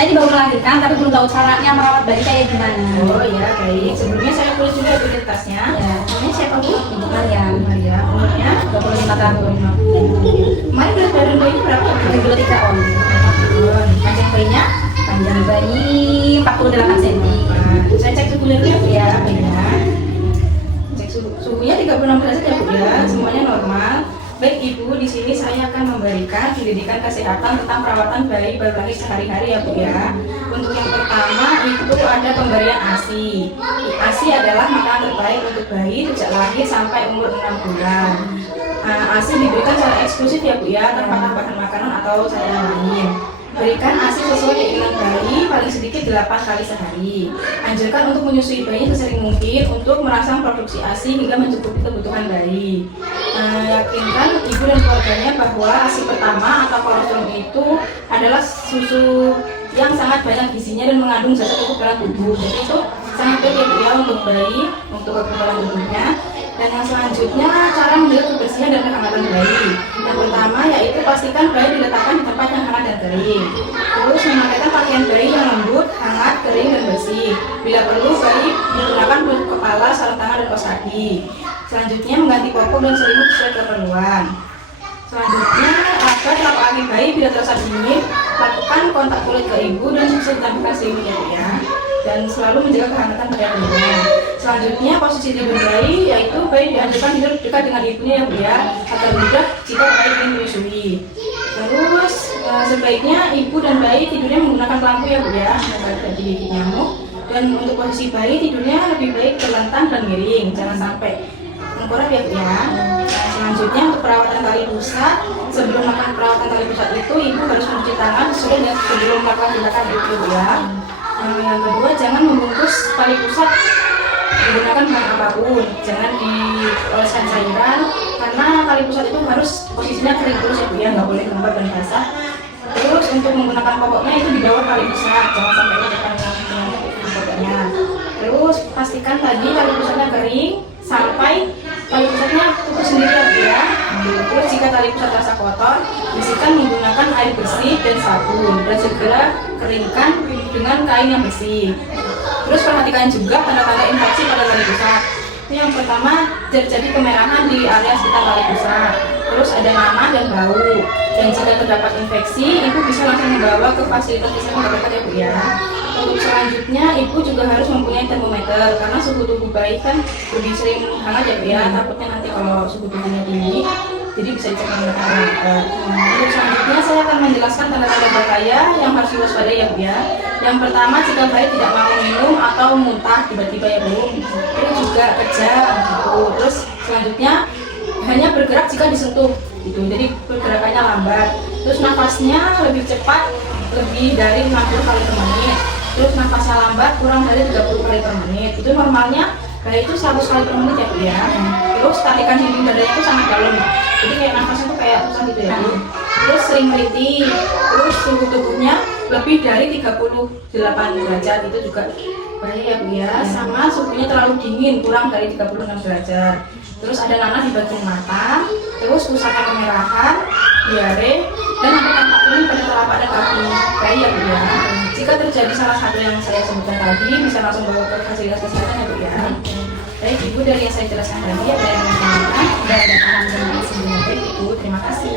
Saya ini baru melahirkan tapi belum tahu caranya merawat bayi kayak gimana. Oh ya, baik. Sebelumnya saya tulis juga identitasnya. Ya, Namanya siapa Bu? Ibu Maryam. Maria. Umurnya 25 tahun. Kemarin berat badan bayi berapa? 73 on. Panjang bayinya? Panjang bayi 48 cm. Saya cek suhu dulu ya Bu ya, bayinya. Cek suhunya 36 derajat ya Bu ya, semuanya normal. Baik Ibu, di sini saya akan memberikan pendidikan kesehatan tentang perawatan bayi baru lahir sehari-hari ya Bu ya. Untuk yang pertama itu ada pemberian ASI. ASI adalah makanan terbaik untuk bayi sejak lahir sampai umur 6 bulan. ASI diberikan secara eksklusif ya Bu ya, tanpa tambahan makanan atau cairan lain. Berikan ASI sesuai keinginan bayi, paling sedikit 8 kali sehari. Anjurkan untuk menyusui bayi sesering mungkin untuk merangsang produksi ASI hingga mencukupi kebutuhan bayi. Yakinkan ibu dan keluarganya bahwa ASI pertama atau kolostrum itu adalah susu yang sangat banyak gizinya dan mengandung zat cukup dalam tubuh. Jadi itu sangat baik ya untuk bayi, untuk kekebalan tubuhnya. Dan yang selanjutnya cara menjaga kebersihan dan kehangatan bayi. Yang pertama yaitu pastikan bayi diletakkan di tempat yang hangat dan kering. Terus memakaikan pakaian bayi yang lembut, hangat, kering dan bersih. Bila perlu bayi digunakan penutup kepala, sarung tangan dan kaos kaki. Selanjutnya mengganti popok dan selimut sesuai keperluan. Selanjutnya agar telapak kaki bayi bila terasa dingin, lakukan kontak kulit ke ibu dan bisa ditambahkan selimutnya ya. Dan selalu menjaga kehangatan pada ibunya. Selanjutnya posisi tidur bayi yaitu bayi dianjurkan tidur dekat dengan ibunya ya Bu ya, agar mudah jika bayi ingin menyusui. Terus sebaiknya ibu dan bayi tidurnya menggunakan lampu ya Bu ya, agar tidak digigit nyamuk. Dan untuk posisi bayi tidurnya lebih baik terlentang dan miring, jangan sampai tengkurap ya Bu ya. Selanjutnya untuk perawatan tali pusat, sebelum melakukan perawatan tali pusat itu ibu harus mencuci tangan sesuai dengan sebelum melakukan tindakan itu ya. Yang kedua, jangan membungkus tali pusat menggunakan bahan apapun, jangan dioleskan cairan karena tali pusat itu harus posisinya kering terus ya Bu ya, nggak boleh lembab dan basah. Terus untuk menggunakan popoknya itu di bawah tali pusat, jangan sampai ke depan popoknya. Terus pastikan tadi tali pusatnya kering sampai tali pusatnya putus sendiri ya Bu ya. Terus jika tali pusat terasa kotor, bersihkan menggunakan air bersih dan sabun dan segera keringkan dengan kain yang bersih. Terus perhatikan juga tanda-tanda infeksi pada tali pusat. Itu yang pertama, terjadi kemerahan di area sekitar tali pusat. Terus ada nanah dan bau. Dan jika terdapat infeksi, ibu bisa langsung membawa ke fasilitas kesehatan terdekat ya Bu ya. Untuk selanjutnya, ibu juga harus mempunyai termometer karena suhu tubuh bayi kan lebih sering hangat ya Bu ya. Takutnya nanti kalau suhu tubuhnya tinggi, jadi bisa dicek menggunakan termometer. Untuk selanjutnya, saya akan menjelaskan tanda-tanda bahaya yang harus diwaspadai ya Bu ya. Yang pertama, jika bayi tidak mau minum atau muntah tiba-tiba ya Bu, itu juga kejang gitu. Terus selanjutnya hanya bergerak jika disentuh gitu, jadi pergerakannya lambat. Terus nafasnya lebih cepat, lebih dari 60 kali per menit. Terus nafasnya lambat, kurang dari 30 kali per menit. Itu normalnya bayi itu 100 kali per menit ya Bu ya. Terus tarikan dinding dada itu sangat dalam, jadi kayak nafasnya tuh kayak susah gitu ya Bu. Terus sering merintih. Terus suhu tubuhnya lebih dari 38 derajat, itu juga baik ya Bu ya. Sama suhunya terlalu dingin, kurang dari 36 derajat. Terus ada nanah di bagian mata, terus pusatnya kemerahan, diare, dan ada tampak kuning pada telapak dan kaki bayi ya Bu ya. Jika terjadi salah satu yang saya sebutkan tadi, bisa langsung bawa ke fasilitas kesehatan ya Bu ya. Baik Ibu, dari yang saya jelaskan tadi ada yang menanyakan, Dan alhamdulillah sebelumnya baik Ibu, terima kasih.